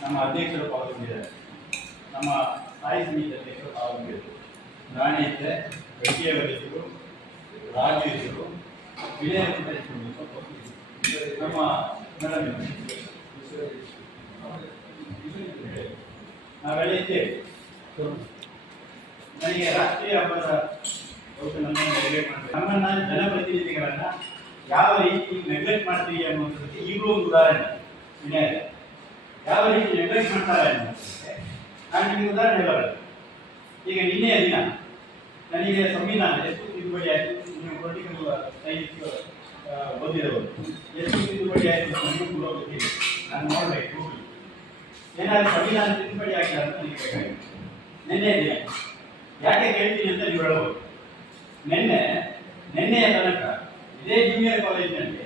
ನಮ್ಮ ಅಧ್ಯಕ್ಷರು ಪಾಲ್ಗೊಂಡಿದ್ದಾರೆ, ನಮ್ಮ ಸ್ಥಾಯಿ ಸಮಿತಿ ಅಧ್ಯಕ್ಷರು ಪಾಲ್ಗೊಂಡಿದ್ದರು. ನಾನೇ ಇದ್ದೆ, ಗಟ್ಟಿಯ ವೈದ್ಯರು, ರಾಜು ಇದ್ದರು, ವಿನಯ ನಮ್ಮ ಮೇಡಮ್ ನಾವೆಲ್ಲ ಇದ್ದೇವೆ. ನನಗೆ ರಾಷ್ಟ್ರೀಯ ಹಬ್ಬದ ನಮ್ಮನ್ನು ನೆಗ್ಲೆಕ್ಟ್ ಮಾಡ್ತೀವಿ, ನಮ್ಮನ್ನು ಜನಪ್ರತಿನಿಧಿಗಳನ್ನ ಯಾವ ರೀತಿ ನೆಗ್ಲೆಕ್ಟ್ ಮಾಡ್ತೀವಿ ಅನ್ನೋದಕ್ಕೆ ಈಗಲೂ ಒಂದು ಉದಾಹರಣೆ. ವಿನಯ ಯಾವ ರೀತಿ ನೆಗ್ಲೆಕ್ಟ್ ಮಾಡ್ತಾರೆ ಅನ್ನೋದಕ್ಕೆ ನಾನು ನಿಮಗೆ ಉದಾಹರಣೆ ಹೇಳಬಲ್ಲೆ. ಈಗ ನಿನ್ನೆಯ ದಿನ ನನಗೆ ಸಂವಿಧಾನ ಎಷ್ಟು ತಿದ್ದುಪಡಿ ಆಯಿತು, ನೀವು ಪೊಲಿಟಿಕಲ್ ಸೈನ್ಸ್ ಓದಿದವರು, ಎಷ್ಟು ತಿದ್ದುಪಡಿ ಆಯಿತು ನನಗೂ ಕೂಡ ಗೊತ್ತಿಲ್ಲ. ನಾನು ನೋಡಬೇಕು ಏನಾದರೂ ಸಂವಿಧಾನ ತಿದ್ದುಪಡಿ ಆಗಿಲ್ಲ ಅಂತ ನನಗೆ ಬೇಕಾಗಿತ್ತು. ನಿನ್ನೆಯ ದಿನ ಯಾಕೆ ಕೇಳ್ತೀನಿ ಅಂತ ನೀವು ಹೇಳ್ಬೋದು. ನಿನ್ನೆಯ ತನಕ ಇದೇ ಜೂನಿಯರ್ ಕಾಲೇಜಿನಲ್ಲಿ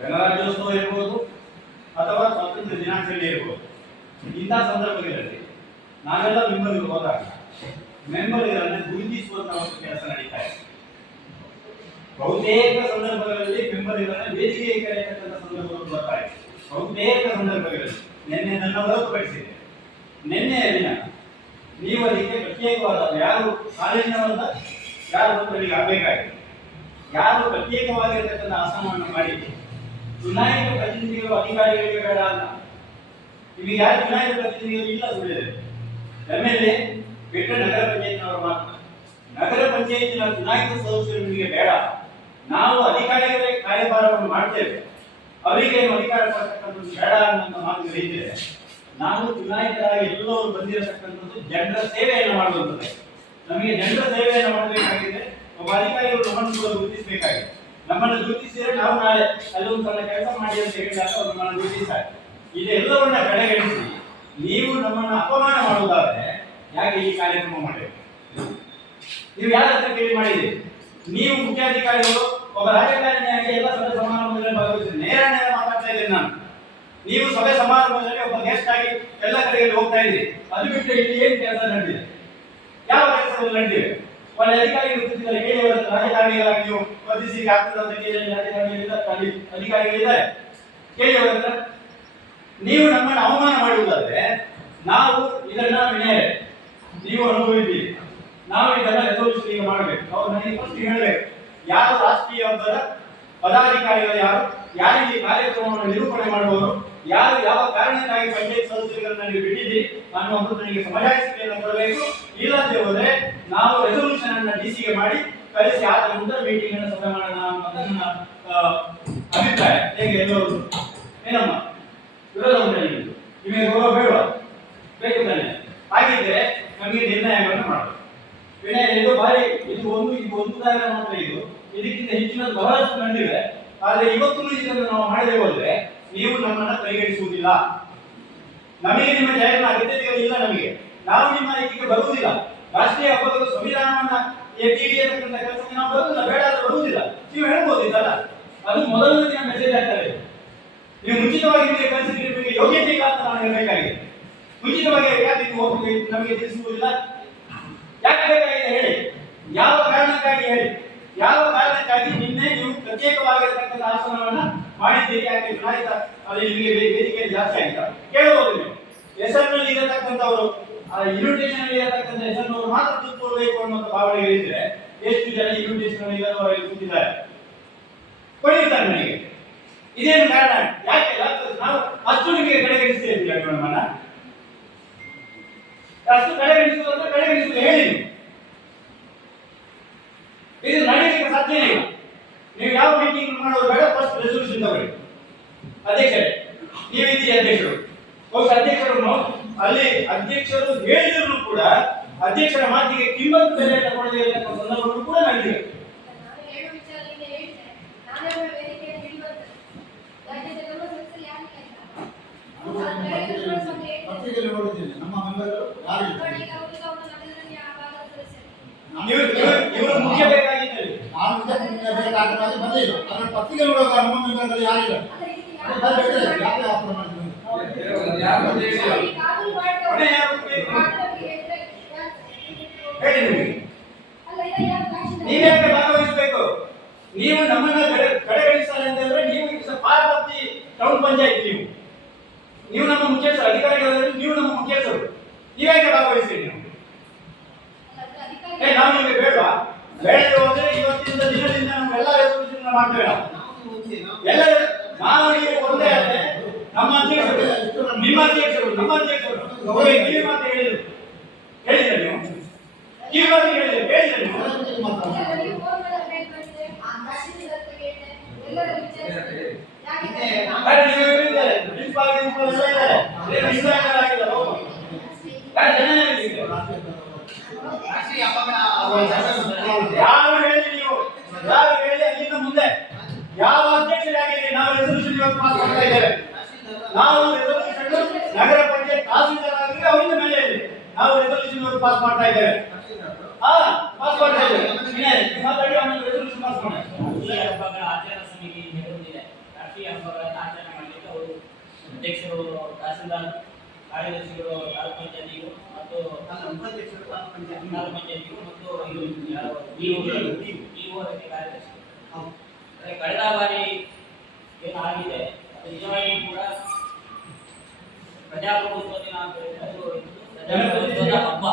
ಗಣರಾಜ್ಯೋತ್ಸವ ಇರ್ಬೋದು ಅಥವಾ ಸ್ವಾತಂತ್ರ್ಯ ದಿನಾಚರಣೆ ಇರ್ಬೋದು, ಇಂಥ ಸಂದರ್ಭಗಳಲ್ಲಿ ನಾವೆಲ್ಲ ಮೆಂಬರ್ಗಳು ಹೋದಾಗ ಮೆಂಬರ್ಗಳನ್ನು ಗುರುತಿಸುವಂತಹ ಒಂದು ಕೆಲಸ ನಡೀತಾ ಇದೆ. ಬಹುತೇಕ ಸಂದರ್ಭಗಳಲ್ಲಿ ಮೆಂಬರ್ಗಳನ್ನು ವೇದಿಕೆಗೆ ಕರೆಯತಕ್ಕಂಥ ಸಂದರ್ಭಗಳು ಬರ್ತಾ ಇದೆ. ಬಹುತೇಕ ಸಂದರ್ಭಗಳಲ್ಲಿ ನಿನ್ನೆ ನನ್ನ ಹೊರತುಪಡಿಸಿದೆ. ನಿನ್ನೆಯ ದಿನ ನೀವು ಅದಕ್ಕೆ ಪ್ರತ್ಯೇಕವಾದ ಯಾರು ಕಾಲೇಜಿನವರ ಯಾರು ನನಗೆ ಆಗಬೇಕಾಗಿದೆ, ಯಾರು ಪ್ರತ್ಯೇಕವಾಗಿರತಕ್ಕಂಥ ಆಸನವನ್ನು ಮಾಡಿ ಚುನಾಯಿತ ಪ್ರತಿನಿಧಿಗಳು ಅಧಿಕಾರಿಗಳಿಗೆ ಬೇಡ ಅಲ್ಲ. ನಿಮಗೆ ಯಾರು ಚುನಾಯಿತ ಪ್ರತಿನಿಧಿಗಳು ಇಲ್ಲ ಸುಳ್ಳಿದೆ. MLA ಬಿಟ್ಟರೆ ನಗರ ಪಂಚಾಯತ್ನವರು ಮಾತ್ರ. ನಗರ ಪಂಚಾಯತಿನ ಚುನಾಯಿತ ಸದಸ್ಯರು ನಿಮಗೆ ಬೇಡ, ನಾವು ಅಧಿಕಾರಿಗಳೇ ಕಾರ್ಯಭಾರವನ್ನು ಮಾಡ್ತೇವೆ, ಅವರಿಗೇನು ಅಧಿಕಾರ ಕೊಡ್ತಕ್ಕಂಥದ್ದು ಬೇಡ ಅನ್ನೋ ಮಾತುಗಳಿದ್ದರೆ, ನಾವು ಚುನಾಯಿತರಾಗಿ ಎಲ್ಲರೂ ಬಂದಿರತಕ್ಕಂಥದ್ದು ಜನರ ಸೇವೆಯನ್ನು ಮಾಡುವಂಥದ್ದು. ನಮಗೆ ಜನರ ಸೇವೆಯನ್ನು ಮಾಡಬೇಕಾಗಿದೆ. ಒಬ್ಬ ಅಧಿಕಾರಿಗಳು ನಮ್ಮನ್ನು ಕೂಡ ಗುರುತಿಸಬೇಕಾಗಿದೆ. ನಮ್ಮನ್ನು ಗುರುತಿಸಿದರೆ ನಾವು ನಾಳೆ ಅಲ್ಲೊಂದು ಸಣ್ಣ ಕೆಲಸ ಮಾಡಿ ಅಂತ ಹೇಳಿದಾಗ ಅವರು ನಮ್ಮನ್ನು ಗುರುತಿಸ್ತಾರೆ. ಇದೆಲ್ಲವನ್ನ ಕಡೆಗಣಿಸಿ ನೀವು ನಮ್ಮನ್ನು ಅಪಮಾನ ಮಾಡುವುದಾದರೆ ಯಾಕೆ ಈ ಕಾರ್ಯಕ್ರಮ ಮಾಡಬೇಕು? ನೀವು ಯಾರ ಹತ್ರ ಕೇಳಿ ಮಾಡಿದ್ದೀರಿ? ನೀವು ಮುಖ್ಯಾಧಿಕಾರಿಗಳು ಒಬ್ಬ ರಾಜಕಾರಣಿಯಾಗಿ ಎಲ್ಲ ಸಭೆ ಸಮಾರಂಭದಲ್ಲಿ ಭಾಗವಹಿಸಿ ನೇರ ಮಾತಾಡ್ತಾ ಇದ್ದೇನೆ ನಾನು. ನೀವು ಸಭೆ ಸಮಾರಂಭದಲ್ಲಿ ಒಬ್ಬ ಗೆಸ್ಟ್ ಆಗಿ ಎಲ್ಲ ಕಡೆಯಲ್ಲಿ ಹೋಗ್ತಾ ಇದ್ದೀರಿ. ಅದು ಬಿಟ್ಟು ಇಲ್ಲಿ ಏನು ಕೆಲಸ ನಡೆದಿದೆ? ಯಾವ ಕೆಲಸಗಳು ನಡೆದಿವೆ? ಒಳ್ಳೆ ಅಧಿಕಾರಿಗಳು ಕೂತಿದ್ದಾರೆ, ಕೇಳಿ ರಾಜಕಾರಣಿಗಳಾಗಿ ನೀವು ವರ್ತಿಸಿ ಆಗ್ತದೆ ಅಂತ ಕೇಳಿ ಅಧಿಕಾರಿಗಳಿದ್ದಾರೆ, ಕೇಳಿ ಅವರ ಹತ್ರ. ನೀವು ನಮ್ಮನ್ನು ಅವಮಾನ ಮಾಡುವುದಾದ್ರೆ ನಾವು ಇದನ್ನ ವಿನಯ ನೀವು ಅನುಭವಿದ್ದೀರಿ, ನಾವು ಇದನ್ನ ರೆಸಲ್ಯೂಷನ್ ಈಗ ಮಾಡಬೇಕು. ಅವ್ರು ನನಗೆ ಫಸ್ಟ್ ಹೇಳಬೇಕು, ಯಾರು ರಾಷ್ಟ್ರೀಯ ಹಬ್ಬದ ಪದಾಧಿಕಾರಿಗಳು ಯಾರಿಗೆ ಕಾರ್ಯಕ್ರಮವನ್ನು ನಿರೂಪಣೆ ಮಾಡುವವರು, ಯಾರು ಯಾವ ಕಾರಣಕ್ಕಾಗಿ ಪಂಚಾಯತ್ ಸದಸ್ಯರುಗಳನ್ನ ನೀವು ಬಿಟ್ಟಿದ್ದೀರಿ ಅನ್ನುವಂಥದ್ದು ನನಗೆ ಸಮಜಾಯಿಸಿಕೆಯನ್ನು ಕೊಡಬೇಕು. ಇಲ್ಲದೆ ಹೋದರೆ ನಾವು ರೆಸಲ್ಯೂಷನ್ ಅನ್ನ ಡಿಸಿಗೆ ಮಾಡಿ ಕಳಿಸಿ ಆದ ನಂತರ ಮೀಟಿಂಗ್ ಅನ್ನು ಸಭೆ ಮಾಡೋಣ ಅನ್ನೋದು ನನ್ನ ಅಭಿಪ್ರಾಯ. ಹೇಗೆ ಎಲ್ಲರೂ ಏನಮ್ಮ ವಿರೋಧ ಉಂಟು? ನಿಮಗೆ ಗೌರವ ಬೇಡ ಬೇಕು ತಾನೆ? ಹಾಗಿದ್ರೆ ನಮಗೆ ನಿರ್ಣಯಗಳನ್ನು ಮಾಡಬೇಕು. ವಿನಯ ಇದು ಬಾರಿ ಇದು ಒಂದು ಉದಾಹರಣೆ ಮಾತ್ರ. ಇದಕ್ಕಿಂತ ಹೆಚ್ಚಿನದು ಬಹಳಷ್ಟು ಕಂಡಿವೆ. ಆದರೆ ಇವತ್ತು ಇದನ್ನು ನಾವು ಮಾಡದೆ ಹೋದ್ರೆ ನೀವು ನಮ್ಮನ್ನ ಪರಿಗಣಿಸುವುದಿಲ್ಲ. ನಮಗೆ ನಿಮ್ಮ ಜಾಗರಣ ಅಗತ್ಯತೆಗಳಿಲ್ಲ. ನಾವು ನಿಮ್ಮ ಇದಕ್ಕೆ ಬರುವುದಿಲ್ಲ. ರಾಷ್ಟ್ರೀಯ ಹಬ್ಬದ ಸಂವಿಧಾನವನ್ನ ಎತ್ತಿಡಿಯತಕ್ಕಂಥ ಕೆಲಸಕ್ಕೆ ನಾವು ಬರುವುದಿಲ್ಲ, ಬೇಡ ಅಂತ ಬರುವುದಿಲ್ಲ. ನೀವು ಹೇಳ್ಬೋದು ಇದಲ್ಲ, ಅದು ಮೊದಲನೇ ದಿನ ಮೆಸೇಜ್ ಆಗ್ತದೆ. ನೀವು ಮುಂಚಿತವಾಗಿ ಕಲಿಸಿದ್ರೆ ಯೋಗ್ಯತೆ ಇಲ್ಲ ಅಂತ ನಾವು ಹೇಳಬೇಕಾಗಿದೆ. ಮುಂಚಿತವಾಗಿ ಯಾಕೆ ನಮಗೆ ತಿಳಿಸುವುದಿಲ್ಲ? ಯಾಕೆ ಬೇಕಾಗಿದೆ ಹೇಳಿ? ಯಾವ ಕಾರಣಕ್ಕಾಗಿ ಹೇಳಿ? ಯಾವ ಕಾರಣಕ್ಕಾಗಿ ನಿನ್ನೆ ನೀವು ಪ್ರತ್ಯೇಕವಾಗಿರತಕ್ಕಂಥ ಆಸನವನ್ನ ಮಾಡಿದ್ದೀರಿ? ಯಾಕೆ ಚುನಾಯಿತ ಅಲ್ಲಿ ನಿಮಗೆ ವೇದಿಕೆ ಜಾಸ್ತಿ ಆಯ್ತಾ ಕೇಳಬಹುದು. ನೀವು ಹೆಸರಿನಲ್ಲಿ ಇರತಕ್ಕಂಥವರು, ಇನ್ವಿಟೇಷನ್ ಇರತಕ್ಕಂಥ ಹೆಸರಿನವರು ಮಾತ್ರ ಕೂತ್ಕೊಳ್ಬೇಕು ಅನ್ನುವಂಥ ಭಾವನೆಗಳಿದ್ರೆ ಎಷ್ಟು ಜನ ಇನ್ವಿಟೇಷನ್ ಇಲ್ಲದವರಲ್ಲಿ ಕೂತಿದ್ದಾರೆ ಕೊಡಿತಾರೆ ನನಗೆ. ಇದೇನು ಕಾರಣ? ಯಾಕೆ ನಾವು ಅಷ್ಟು ನಿಮಗೆ ಕಡೆಗಣಿಸ್ತೇವೆ? ನಮ್ಮನ್ನ ಅಷ್ಟು ಕಡೆಗಣಿಸುವುದಂದ್ರೆ ಕಡೆಗಣಿಸುವುದು ಹೇಳಿ. ಇದು ನಡೆಯಲಿಕ್ಕೆ ಸಾಧ್ಯನೇ ಇಲ್ಲ. ನೀವು ಯಾವ ಮೀಟಿಂಗ್ ಮಾಡೋದು ಬೇಡ, ಫಸ್ಟ್ ರೆಸಲ್ಯೂಷನ್ ತಗೊಳ್ಳಿ. ಅಧ್ಯಕ್ಷರೇ, ನೀವಿದ್ದೀರಿ ಅಧ್ಯಕ್ಷರು, ಹೋಗಿ ಅಧ್ಯಕ್ಷರನ್ನು ಅಲ್ಲಿ ಅಧ್ಯಕ್ಷರು ಹೇಳಿದ್ರು ಕೂಡ ಅಧ್ಯಕ್ಷರ ಮಾತಿಗೆ ಕಿಮ್ಮತ್ತು ಬೆಲೆಯನ್ನು ಕೊಡದೇ ಇರತಕ್ಕಂಥ ಸಂದರ್ಭಗಳು ಕೂಡ ನಡೆದಿವೆ. ಇವರು ಮುಖ್ಯ ಬೇಕಾಗಿದ್ದಾರೆ. ಪತ್ರಿಕೆ ನೋಡುವಾಗ ನಮ್ಮ ಮೆಂಬರ್ಗಳು ಯಾರಿಲ್ಲ. ನೀವ್ಯಾಕೆ ಭಾಗವಹಿಸಬೇಕು? ನೀವು ನಮ್ಮನ್ನ ಕಡೆಗಣಿಸ್ತಾರೆ ಅಂತಂದ್ರೆ ನೀವು part of the town panchayat. ನೀವು ಮುಖ್ಯಸ್ಥರು ಅಧಿಕಾರಿಗಳಲ್ಲಿ ನೀವು ನಮ್ಮ ಮುಖ್ಯಸ್ಥರು, ನೀವ್ಯಾಕೆ ಭಾಗವಹಿಸ್ತೀರಿ ನೀವು? ನಾವು ನಿಮಗೆ ಬೇಡವಾ? ಬೇಡದೆ ಹೋದ್ರೆ ಇವತ್ತಿನ ದಿನದಿಂದ ನಾವೆಲ್ಲ ರೆಸಲ್ಯೂಷನ್ ಮಾಡ್ತೇವೆ. ಎಲ್ಲರೂ ನಾವು ನೀವು ಒಂದೇ ಆದ್ರೆ ನಮ್ಮ ಅಧ್ಯಕ್ಷರು, ನಿಮ್ಮ ಅಧ್ಯಕ್ಷರು, ನಮ್ಮ ಅಧ್ಯಕ್ಷರು ಕಿವಿ ಮಾತು ಹೇಳಿದ್ರು, ಹೇಳಿದ್ರೆ ನೀವು ಕಿವಿ ಮಾತು ಹೇಳಿದ್ರೆ ನೀವು ಯಾವ ಹೇಳಿ ನೀವು ಯಾವ ಹೇಳಿ ಅಲ್ಲಿಂದ ಮುಂದೆ ಯಾವ ಅಧ್ಯಕ್ಷರಾಗಿರಿ ನಾವು ರೆಸಲ್ಯೂಷನ್ ಇವತ್ತು ಪಾಸ್ ಮಾಡ್ತಾ ಇದ್ದೇವೆ. ನಾವು ರೆಸಲ್ಯೂಷನ್ ನಗರ ಪಂಚಾಯತ್ ತಹಸೀಲ್ದಾರ್ ಆಗಿದ್ರೆ ಅವರಿಂದ ಮೇಲೆ ಇದೆ, ನಾವು ರೆಸಲ್ಯೂಷನ್ ಇವತ್ತು ಪಾಸ್ ಮಾಡ್ತಾ ಇದ್ದೇವೆ. ಪಾಸ್ ಮಾಡ್ತಾ ಇದ್ದೇವೆ. ಮಾತಾಡಿ ಆಮೇಲೆ ರೆಸಲ್ಯೂಷನ್ ಪಾಸ್ ಮಾಡಿ. ರಾಷ್ಟ್ರೀಯ ಹಬ್ಬಗಳ ಆಚರಣಾ ಸಮಿತಿ ಹೊಂದಿದೆ. ರಾಷ್ಟ್ರೀಯ ಹಬ್ಬಗಳನ್ನು ಆಚರಣೆ ಮಾಡಲಿಕ್ಕೆ ಅವರು ಅಧ್ಯಕ್ಷರು, ತಹಸೀಲ್ದಾರ್, ಕಾರ್ಯದರ್ಶಿಗಳು, ತಾಲೂಕು ಪಂಚಾಯತಿಗಳು ಮತ್ತು ತಾಲೂಕು ಪಂಚಾಯತಿಗಳು ಮತ್ತು ಕಾರ್ಯದರ್ಶಿ. ಕಳೆದ ಬಾರಿ ಏನಾಗಿದೆ ಅದು ನಿಜವಾಗಿಯೂ ಕೂಡ ಪ್ರಜಾಪ್ರಭುತ್ವ ದಿನ ಅಂತ ಹೇಳಿದ್ರೆ ಅದು ಪ್ರಜಾಪ್ರಭುತ್ವದ ಹಬ್ಬ.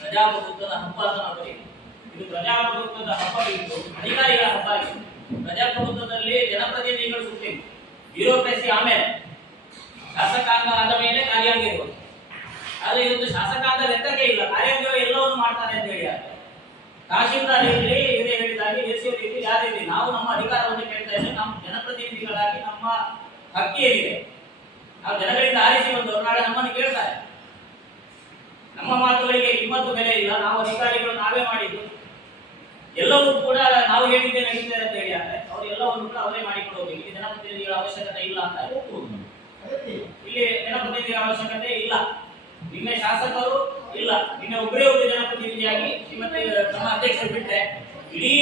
ಪ್ರಜಾಪ್ರಭುತ್ವದ ಹಬ್ಬ ಅಂತ ನಾವು ಕರೀತೀವಿ. ಇದು ಪ್ರಜಾಪ್ರಭುತ್ವದ ಹಬ್ಬ ಇದ್ದು ಅಧಿಕಾರಿಗಳ ಹಬ್ಬ ಆಗಿದೆ. ಪ್ರಜಾಪ್ರಭುತ್ವದಲ್ಲಿ ಜನಪ್ರತಿನಿಧಿಗಳು ಸುತ್ತೀವಿ, ಬ್ಯೂರೋಕ್ರಸಿ ಆಮೇಲೆ, ಶಾಸಕಾಂಗ ಆದ ಮೇಲೆ ಕಾರ್ಯಾಂಗ ಇರುವುದು. ಆದ್ರೆ ಇವತ್ತು ಶಾಸಕಾಂಗ ಲೆಕ್ಕಕ್ಕೆ ಇಲ್ಲ, ಕಾರ್ಯಾಂಗ ಎಲ್ಲವನ್ನು ಮಾಡ್ತಾರೆ ಅಂತ ಹೇಳಿ ತಹಶೀಲ್ದಾರ್ ಇರಲಿ, ಇದೇ ಹೇಳಿದಾಗೆ ಎಸಿಯವರು ಇರಲಿ, ಯಾರಿರಲಿ, ನಾವು ನಮ್ಮ ಅಧಿಕಾರವನ್ನು ಕೇಳ್ತಾ ಇದ್ದೇವೆ. ನಮ್ಮ ಜನಪ್ರತಿನಿಧಿಗಳಾಗಿ ನಮ್ಮ ಹಕ್ಕಿ ಏನಿದೆ, ನಾವು ಜನಗಳಿಂದ ಆರಿಸಿ ಬಂದವರು ನಾಳೆ ನಮ್ಮನ್ನು ಕೇಳ್ತಾರೆ. ನಮ್ಮ ಮಾತುಗಳಿಗೆ ಕಿಮ್ಮತ್ತು ಬೆಲೆ ಇಲ್ಲ. ನಾವು ಅಧಿಕಾರಿಗಳು ನಾವೇ ಮಾಡಿದ್ದು ಎಲ್ಲವೂ ಕೂಡ ನಾವು ಹೇಳಿದ್ದೆ ನಡೀತಾರೆ ಅಂತ ಹೇಳಿ ಆದರೆ ಅವರು ಎಲ್ಲವನ್ನು ಕೂಡ ಅವರೇ ಮಾಡಿಕೊಂಡು ಹೋಗಿ ಇಲ್ಲಿ ಜನಪ್ರತಿನಿಧಿಗಳ ಅವಶ್ಯಕತೆ ಇಲ್ಲ ಅಂತ ಹೋಗ್ಬೋದು. ಇಲ್ಲಿ ಜನಪ್ರತಿನಿಧಿಗಳ ಅವಶ್ಯಕತೆ ಇಲ್ಲ, ನಿನ್ನೆ ಶಾಸಕರು ಇಲ್ಲ, ನಿನ್ನೆ ಒಬ್ಬರೇ ಒಬ್ಬರು ಜನಪ್ರತಿನಿಧಿಯಾಗಿ ಮತ್ತೆ ನಮ್ಮ ಅಧ್ಯಕ್ಷರು ಬಿಟ್ಟರೆ ಇಡೀ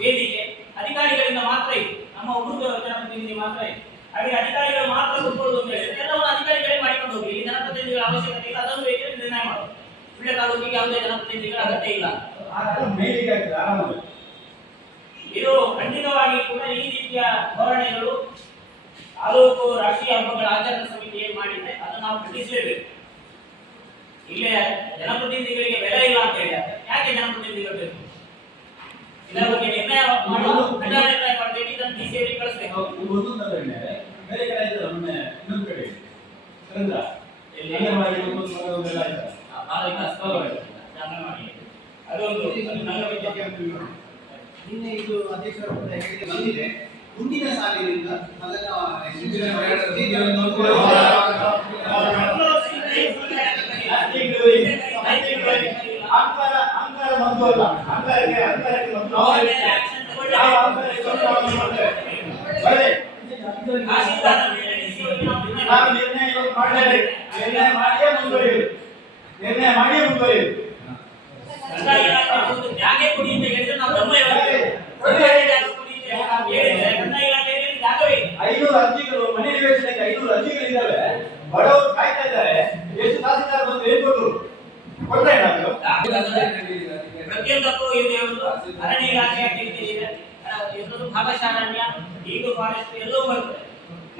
ವೇದಿಕೆ ಅಧಿಕಾರಿಗಳಿಂದ ಮಾತ್ರ ಇದೆ, ನಮ್ಮ ಒಬ್ಬರು ಜನಪ್ರತಿನಿಧಿ ಮಾತ್ರ ಇದೆ. ಹಾಗೆ ಅಧಿಕಾರಿಗಳು ಮಾತ್ರ ಕೂತ್ಕೊಳ್ಳೋದು ಅಂತ ಹೇಳಿದ್ರೆ ಎಲ್ಲವನ್ನು ಅಧಿಕಾರಿಗಳೇ ಮಾಡಿಕೊಂಡು ಹೋಗಿ, ಇಲ್ಲಿ ಜನಪ್ರತಿನಿಧಿಗಳ ಅವಶ್ಯಕತೆ ಇಲ್ಲ, ಅದನ್ನು ವೇದಿಕೆ ನಿರ್ಣಯ ಮಾಡೋದು. ಸುಳ್ಳೆ ತಾಲೂಕಿಗೆ ಯಾವುದೇ ಜನಪ್ರತಿನಿಧಿಗಳ ಅಗತ್ಯ ಇಲ್ಲ. ಇದು ಖಂಡಿತವಾಗಿ ಕೂಡ ಈ ರೀತಿಯ ಧೋರಣೆಗಳು ತಾಲೂಕು ರಾಷ್ಟ್ರೀಯ ಹಬ್ಬಗಳ ಆಚರಣಾ ಸಮಿತಿ ಏನ್ ಮಾಡಿದೆ ಅದನ್ನು ನಾವು ಖಂಡಿಸಲೇಬೇಕು. ಇಲ್ಲೇ ಜನಪ್ರತಿನಿಧಿಗಳಿಗೆ ಬೆಲೆ ಇಲ್ಲ ಅಂತ ಹೇಳಿ ಯಾಕೆ ಜನಪ್ರತಿನಿಧಿಗಳು ಬೇಕು? ಇದರ ಬಗ್ಗೆ ನಿರ್ಣಯ ಮಾಡೋದು ನಿರ್ಣಯ ಮಾಡಬೇಕು, ಇದನ್ನು ಡಿಸಿಎಂ ಕಳಿಸಬೇಕು. ಬೇರೆ ಕಡೆ ಇದ್ದಲ್ಲ ಮೊನ್ನೆ ಇನ್ನೊಂದು ಕಡೆ ಚಂದ್ರ ಎಲ್ಲಿ ಮಾಡಿ ಒಂದೆಲ್ಲ ಆಯ್ತಾ ಭಾಳ ವಿಕಾಸ ಮಾಡಿ ಅದೊಂದು ನಗರ ನಿನ್ನೆ ಇದು ಅಧ್ಯಕ್ಷರ ಬಂದಿದೆ. ಮುಂದಿನ ಸಾಲಿನಿಂದ ನಿರ್ಣಯ ಮಾಡಿ ಮುಂದುವರಿಯುವುದು. ಜಾಗೆ ಕೊಡಿ ಅಂತ ಹೇಳಿದ್ರೆ ನಾವು ದಮ್ಮ 500 ಅರ್ಜಿಗಳು ಮನೆ ನಿವೇಶನಕ್ಕೆ 500 ಅರ್ಜಿಗಳು ಇದ್ದಾವೆ. ಬಡವರು ಕಾಯ್ತಾ ಇದ್ದಾರೆ. ಎಷ್ಟು ತಹಸೀಲ್ದಾರ್ ಬಂದು ಏನ್ ಕೊಟ್ಟರು ಕೊಡ್ತಾ ಇಲ್ಲ. ಪ್ರತಿಯೊಂದಕ್ಕೂ ಇದೆ ಒಂದು ಅರಣ್ಯ ಇಲಾಖೆ ಇದೆ, ಭಾಗಶಾರಣ್ಯ, ಈಗಲೂ ಫಾರೆಸ್ಟ್ ಎಲ್ಲವೂ ಬರ್ತದೆ.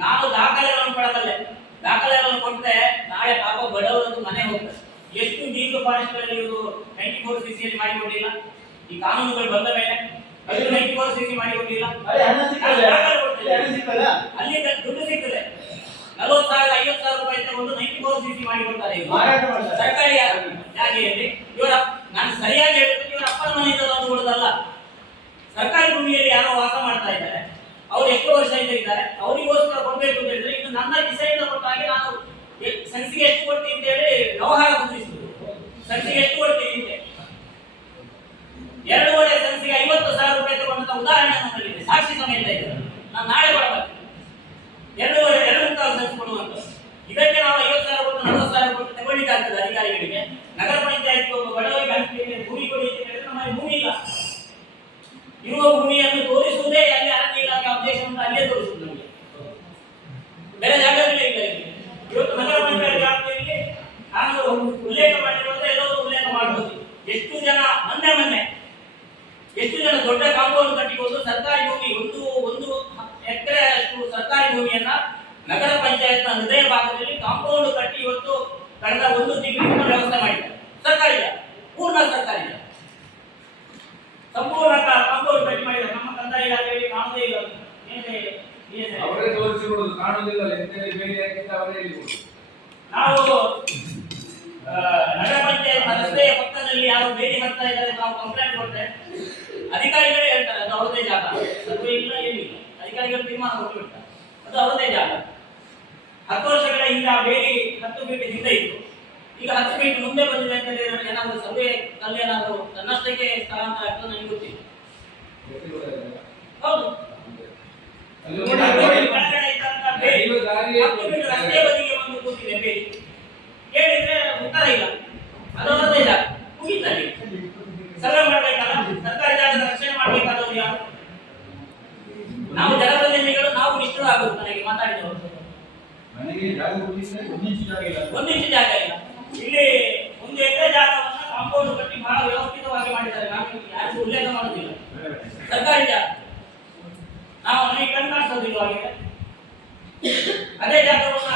ನಾನು ದಾಖಲೆಗಳನ್ನು ಕೊಡಬಲ್ಲೆ, ದಾಖಲೆಗಳನ್ನು ಕೊಟ್ಟರೆ ನಾಳೆ ಪಾಪ ಬಡವರದ್ದು ಮನೆ ಹೋಗ್ತದೆ. ಎಷ್ಟು ಈಗಲೂ ಫಾರೆಸ್ಟ್ ಗಳಲ್ಲಿ ಇವರು 94 ಸಿಸಿಯಲ್ಲಿ ಮಾಡಿಕೊಂಡಿಲ್ಲ. ಈ ಕಾನೂನುಗಳು ಬಂದ ಮೇಲೆ 94 ಸಿಸಿ ಮಾಡಿಕೊಂಡಿಲ್ಲ. ಅಲ್ಲಿ ದುಡ್ಡು ಸಿಗ್ತದೆ, 40,000 50,000 ರೂಪಾಯಿ ತಗೊಂಡು 94 ಸಿಸಿ ಮಾಡಿಕೊಡ್ತಾರೆ ಸರ್ಕಾರಿ ಜಾಗೆಯಲ್ಲಿ. ಇವರ ನಾನು ಸರಿಯಾಗಿ ಹೇಳ್ತೀನಿ, ಇವರ ಅಪ್ಪನ ಮನೆಯಿಂದ ತಂದು ಕೊಡೋದಲ್ಲ. ಸರ್ಕಾರಿ ಭೂಮಿಯಲ್ಲಿ ಯಾರೋ ವಾಸ ಮಾಡ್ತಾ ಇದ್ದಾರೆ, ಅವ್ರು ಎಷ್ಟು ವರ್ಷದಿಂದ ಇದ್ದಾರೆ, ಅವರಿಗೋಸ್ಕರ ಕೊಡ್ಬೇಕು ಅಂತ ಹೇಳಿದ್ರೆ ಇದು ನನ್ನ ಡಿಸೈನ್ ಕೊಟ್ಟಾಗ ನಾನು ಸೆನ್ಸಿಗೆ ಎಷ್ಟು ಕೊಡ್ತೀನಿ ಅಂತ ಹೇಳಿ ವ್ಯವಹಾರ ಹೊಂದಿಸುವುದು. ಸೆನ್ಸಿಗೆ ಎಷ್ಟು ಕೊಡ್ತೀನಿ ಅಂತ 2.5 ಸೆನ್ಸಿಗೆ 50,000 ರೂಪಾಯಿ ತಗೊಂಡಂತ ಉದಾಹರಣೆ ನಮ್ಮಲ್ಲಿದೆ, ಸಾಕ್ಷಿ ಸಮೇತ ಇದೆ. ನಾನು ನಾಳೆ ಕೊಡಬೇಕು 2.5 ಸೆನ್ಸ್ ಕೊಡುವಂತ. ಇದಕ್ಕೆ ನಾವು 50,000 ಕೊಟ್ಟು 40,000 ಕೊಟ್ಟು ತಗೊಳ್ಳಿಕ್ಕೆ ಆಗ್ತದೆ ಅಧಿಕಾರಿಗಳಿಗೆ. ನಗರ ಪಂಚಾಯತ್ ಬಡವರಿಗೆ ಹಂಚಿಕೆ ಭೂಮಿ ಕೊಡಿ ಅಂತ ಹೇಳಿದ್ರೆ ನಮಗೆ ಭೂಮಿ ಇಲ್ಲ. ಇರುವ ಭೂಮಿಯನ್ನು ತೋರಿಸುವುದೇ ಅಲ್ಲಿ ಅರಣ್ಯ ಇಲಾಖೆ ಉದ್ದೇಶ ಅಂತ ಅಲ್ಲೇ ತೋರಿಸುವುದು ನಮಗೆ. ಬೇರೆ ಜಾಗಗಳೇ ಇಲ್ಲ ಇಲ್ಲಿ. ಇವತ್ತು ನಗರ ಪಂಚಾಯತ್ ವ್ಯಾಪ್ತಿಯಲ್ಲಿ ನಾನು ಉಲ್ಲೇಖ ಮಾಡಿರೋದ್ರೆ ಎಲ್ಲರೂ ಉಲ್ಲೇಖ ಮಾಡಬಹುದು. ಎಷ್ಟು ಜನ ಮೊನ್ನೆ ಎಷ್ಟು ಜನ ದೊಡ್ಡ ಕಾಂಪೌಂಡ್ ಕಟ್ಟಿಕೊಂಡು ಸರ್ಕಾರಿ ಭೂಮಿ ಒಂದು ಎಕರೆ ಅಷ್ಟು ಸರ್ಕಾರಿ ಭೂಮಿಯನ್ನ ನಗರ ಪಂಚಾಯತ್ನ ಹೃದಯ ಭಾಗದಲ್ಲಿ ಕಾಂಪೌಂಡ್ ಕಟ್ಟಿ ಇವತ್ತು ಕಳೆದ 1 ತಿಂಗಳಿಂದ ವ್ಯವಸ್ಥೆ ಮಾಡಿದ್ದಾರೆ. ಸರ್ಕಾರಿ ಜಾಗ, ಪೂರ್ಣ ಸರ್ಕಾರಿ ಜಾಗ, ಸಂಪೂರ್ಣ ಕಾಂಪೌಂಡ್ ಕಟ್ಟಿ ಮಾಡಿದ್ದಾರೆ. ನಮ್ಮ ಕಂದಾಯ ಇಲಾಖೆಯಲ್ಲಿ ಕಾಣದೇ ಇಲ್ಲ. ಅವರೇ ತೋರಿಸಿಕೊಡುದು, ಕಾಣುವುದಿಲ್ಲ. ಎಂತೇಳಿ ಬೇರೆ ಯಾಕಿಂತ ಅವರೇ ಹೇಳಿಕೊಡುದು. ನಾವು ನಗರ ಪಂಚಾಯತ್ ರಸ್ತೆಯ ಪಕ್ಕದಲ್ಲಿ ಯಾರು ಬೇಲಿ ಹಾಕ್ತಾ ಇದ್ದಾರೆ ನಾವು ಕಂಪ್ಲೇಂಟ್ ಕೊಟ್ಟರೆ ಅಧಿಕಾರಿಗಳೇ ಹೇಳ್ತಾರೆ ಅದು ಅವರದೇ ಜಾಗ, ಸರ್ವೆ ಇಲ್ಲ ಏನಿಲ್ಲ, ಅಧಿಕಾರಿಗಳು ತೀರ್ಮಾನ ಕೊಟ್ಟುಬಿಡ್ತಾರೆ ಅದು ಅವರದೇ ಜಾಗ. 10 ವರ್ಷಗಳ ಹಿಂದೆ ಆ ಬೇಲಿ 10 ಫೀಟ್ ಹಿಂದೆ ಇತ್ತು, ಈಗ 10 ಫೀಟ್ ಮುಂದೆ ಬಂದಿದೆ ಅಂತ ಹೇಳಿದ್ರೆ ಏನಾದರೂ ಸರ್ವೆ ಕಲ್ಲು ಏನಾದರೂ ತನ್ನಷ್ಟಕ್ಕೆ ಸ್ಥಳಾಂತರ ಆಗ್ತದೆ ನನಗೆ ಗೊತ್ತಿಲ್ಲ. ಹೌದು, ಅಲ್ಲಿ ಕೆಳಗಡೆ ಇದ್ದಂತ ಬೇಲಿ 10 ಫೀಟ್ ರಸ್ತೆ ಬದಿಗೆ ಬಂದು ಕೂತಿದೆ ಬೇಲಿ, ಕೇಳಿದ್ರೆ ಉತ್ತರ ಇಲ್ಲ. ಅದು ಅವರದೇ ಜಾಗ, ಮುಗಿತಲ್ಲಿ ಸರ್ವೆ ಮಾಡಬೇಕಲ್ಲ, ಸರ್ಕಾರಿ ಜಾಗದ ರಕ್ಷಣೆ ಮಾಡಬೇಕಾದವರು ಯಾರು? ನಾವು ಜನಪ್ರತಿನಿಧಿಗಳು, ನಾವು ನಿಷ್ಠರು ಆಗುದು. ನನಗೆ ಮಾತಾಡಿದವರು ನನಗೆ ಜಾಗ ಕೊಟ್ಟಿದ್ರೆ 1 ಇಂಚು ಜಾಗ ಇಲ್ಲ. 1 ಇಂಚು ಜಾಗ ಇಲ್ಲ. ಇಲ್ಲಿ 1 ಎಕರೆ ಜಾಗವನ್ನ ಕಾಂಪೌಂಡ್ ಕಟ್ಟಿ ಬಹಳ ವ್ಯವಸ್ಥಿತವಾಗಿ ಮಾಡಿದ್ದಾರೆ. ನಾವು ಯಾರಿಗೂ ಉಲ್ಲೇಖ ಮಾಡೋದಿಲ್ಲ, ಸರ್ಕಾರಿ ಜಾಗ. ನಾವು ನನಗೆ ಕಣ್ಣು ಕಾಣಿಸೋದಿಲ್ಲ ಹಾಗೆ. ಅದೇ ಜಾಗವನ್ನ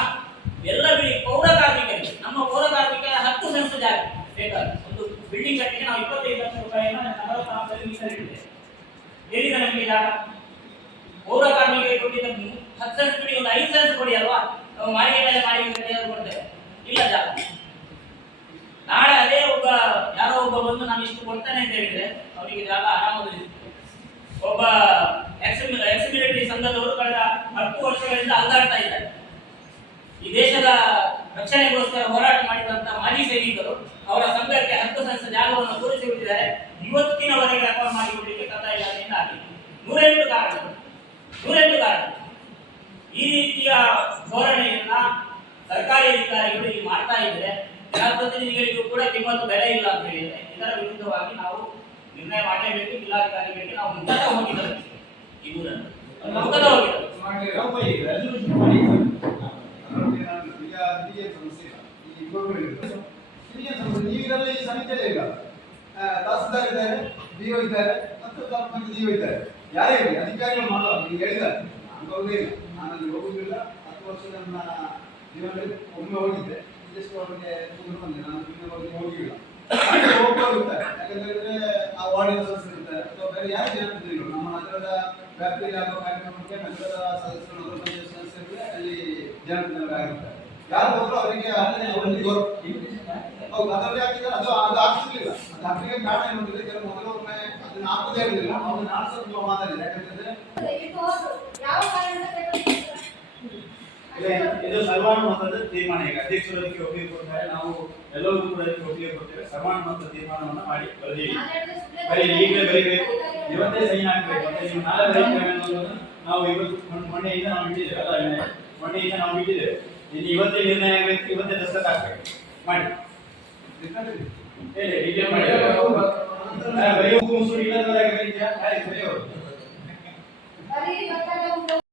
ಎಲ್ಲ ಬಿಡಿ ಪೌರ ಕಾರ್ಮಿಕರಿಗೆ, ನಮ್ಮ ಪೌರ ಕಾರ್ಮಿಕರ 10 ಸೆನ್ಸ್ ಜಾಗ ಬೇಕಾದ್ರೆ ಒಂದು ಬಿಲ್ಡಿಂಗ್ ಕಟ್ಟಿಗೆ ನಾವು 25 ಲಕ್ಷ ರೂಪಾಯಿಯನ್ನು ನಗರೋತ್ಥಾನದಲ್ಲಿ ಮೀಸಲಿಟ್ಟಿದ್ದೇವೆ. ಎಲ್ಲಿದೆ ನಮಗೆ ಜಾಗ? ಪೌರ ಕಾರ್ಮಿಕರಿಗೆ ಕೊಟ್ಟಿದ್ದ 10 ಸೆನ್ಸ್ ಬಿಡಿ, ಒಂದು 5 ಸೆನ್ಸ್ ಕೊಡಿ ಅಲ್ವಾ, ನಾವು ಮಾಳಿಗೆ ಮೇಲೆ ಮಾಳಿಗೆ ಕಟ್ಟಿಯಾದ್ರು ಕೊಡ್ತೇವೆ. ಇಲ್ಲ ಜಾಗ. ನಾಳೆ ಅದೇ ಯಾರೋ ಒಬ್ಬ ಬಂದು ನಾನು ಇಷ್ಟು ಕೊಡ್ತೇನೆ ಅಂತ ಹೇಳಿದ್ರೆ ಅವರಿಗೆ ಜಾಗ ಆರಾಮದಲ್ಲಿ ಒಬ್ಬ ಎಕ್ಸ್ ಮಿಲಿಟರಿ ಸಂಘದವರು ಕಳೆದ 10 ವರ್ಷಗಳಿಂದ ಅಲ್ಲಾಡ್ತಾ ಇದ್ದಾರೆ. ಈ ದೇಶದ ರಕ್ಷಣೆಗೋಸ್ಕರ ಹೋರಾಟ ಮಾಡಿದಂತ ಮಾಜಿ ಸೈನಿಕರು ಅವರ ಸಂಘಕ್ಕೆ 10 ಸೆನ್ಸ್ ಜಾಗವನ್ನು ತೋರಿಸಿಬಿಟ್ಟಿದ್ದಾರೆ. ಇವತ್ತಿನವರೆಗೆ ರೆಕಾರ್ಡ್ ಮಾಡಿಕೊಡಲಿಕ್ಕೆ ಕಂದಾಯ ಇಲಾಖೆಯಿಂದ ಆಗಿದೆ. 108 ಕಾರಣ. ಈ ರೀತಿಯ ಧೋರಣೆಯನ್ನ ಸರ್ಕಾರಿ ಅಧಿಕಾರಿಗಳು ಇಲ್ಲಿ ಮಾಡ್ತಾ ಇದ್ರೆ ಜನಪ್ರತಿನಿಧಿಗಳಿಗೂ ಕೂಡ ಕಿಮ್ಮತ್ತು ಬೆಲೆ ಇಲ್ಲ ಅಂತ ಹೇಳಿದ್ರೆ ಇದರ ವಿರುದ್ಧವಾಗಿ ನಾವು ನಿರ್ಣಯ ಮಾಡಲೇಬೇಕು. ಜಿಲ್ಲಾಧಿಕಾರಿಗಳಿಗೆ ನಾವು ಮುಖದ ಹೋಗಿದ್ದಾರೆ, ಈ ಊರನ್ನು ಮುಖದ ಹೋಗಿದ್ದಾರೆ. ಯಾವ ಈಗ ರೆಸಲ್ಯೂಷನ್ ಮಾಡಿ ಈಗ ಹಿರಿಯ ಸಮಸ್ಯೆ ಇಲ್ಲ. ಈ ಇಬ್ಬರು ಹಿರಿಯ ಸಮಸ್ಯೆ ನೀವಿರಲ್ಲ ಈ ಸಮಿತಿಯಲ್ಲೇ ಇಲ್ಲ. ತಹಸೀಲ್ದಾರ್ ಇದ್ದಾರೆ, ಡಿಒ ಇದ್ದಾರೆ, ಮತ್ತು ತಾಲೂಕು ಡಿಒ ಇದ್ದಾರೆ. ಯಾರೇ ಇರಲಿ ಅಧಿಕಾರಿಗಳು ಮಾಡುವ ನೀವು ಹೇಳಿದ್ದಾರೆ. ಅನುಭವವೇ ಇಲ್ಲ, ನಾನು ಅಲ್ಲಿ ಹೋಗುವುದಿಲ್ಲ. 10 ವರ್ಷದ ನನ್ನ ಜೀವನದಲ್ಲಿ ಒಮ್ಮೆ ಹೋಗಿದ್ದೆ, ಜಸ್ಟ್ ಅವರಿಗೆ ಕೂತ್ಕೊಂಡು ಬಂದೆ. ನಾನು ಇನ್ನೊಬ್ಬರಿಗೆ ಹೋಗಿಲ್ಲ. ಹೋಗ್ತಾರೆ ಯಾಕಂದ್ರೆ ಆ ವಾರ್ಡಿನ ಸದಸ್ಯರು ಇರ್ತಾರೆ ಅಥವಾ ಬೇರೆ ಯಾರು ಜನಪ್ರತಿನಿಧಿಗಳು ನಮ್ಮ ನಗರದ ವ್ಯಾಪ್ತಿಯಲ್ಲಿ ಆಗುವ ಕಾರ್ಯಕ್ರಮಕ್ಕೆ ನಗರದ ಸದಸ್ಯರು, ನಗರ ಪಂಚಾಯತ್ ಸದಸ್ಯರಿಗೆ ಅಲ್ಲಿ ಜನಪ್ರತಿನಿಧಿಗಳಾಗಿರ್ತಾರೆ. ಯಾರು ಹೋದ್ರು ಅವರಿಗೆ ಅವರಿಗೆ ಹೌದು ಅದರಲ್ಲಿ ಹಾಕಿದ್ರೆ ಅದು ಆಗ್ತಿರ್ಲಿಲ್ಲ. ಅದು ಹಾಕಲಿಕ್ಕೆ ಕಾರಣ ಏನಂದ್ರೆ ಕೆಲವು ಮೊದಲೊಮ್ಮೆ ಅದನ್ನ ಹಾಕದೇ ಇರಲಿಲ್ಲ. ಅವ್ರು ನಾನು ಸ್ವಲ್ಪ ಮಾತಾಡಿದೆ. ಯಾಕಂತಂದ್ರೆ ಇದು ಸರ್ವಾನುಮತದ ತೀರ್ಮಾನ. ಈಗ ಅಧ್ಯಕ್ಷರು ಅದಕ್ಕೆ ಒಪ್ಪಿಗೆ ಕೊಡ್ತಾರೆ, ನಾವು ಎಲ್ಲರೂ ಕೂಡ ಅದಕ್ಕೆ ಒಪ್ಪಿಗೆ ಕೊಡ್ತೇವೆ. ಸರ್ವಾನುಮತದ ತೀರ್ಮಾನವನ್ನು ಮಾಡಿ ಬರೆದೀವಿ. ಈಗಲೇ ಬರೀಬೇಕು, ಇವತ್ತೇ ಸೈನ್ ಹಾಕಬೇಕು. ಮತ್ತೆ ನೀವು ನಾಳೆ ಬರೀತೇವೆ ಅನ್ನೋದನ್ನು ನಾವು ಇವತ್ತು ಮೊನ್ನೆಯಿಂದ ನಾವು ಬಿಟ್ಟಿದ್ದೇವೆ ಅಲ್ಲ, ಮೊನ್ನೆಯಿಂದ ನಾವು ಬಿಟ್ಟಿದ್ದೇವೆ. ಇನ್ನು ಇವತ್ತೇ ನಿರ್ಣಯ ಆಗಬೇಕು, ಇವತ್ತೇ ದಸ್ತಖತ್ ಹಾಕಬೇಕು. ಮಾಡಿ ಹೇಳಿ ಹೀಗೆ ಮಾಡಿ. ಬರೆಯುವ ಮುಸುರು ಇಲ್ಲದವರಾಗಿ ಬರೀತೀಯಾ? ಬರೆಯೋರು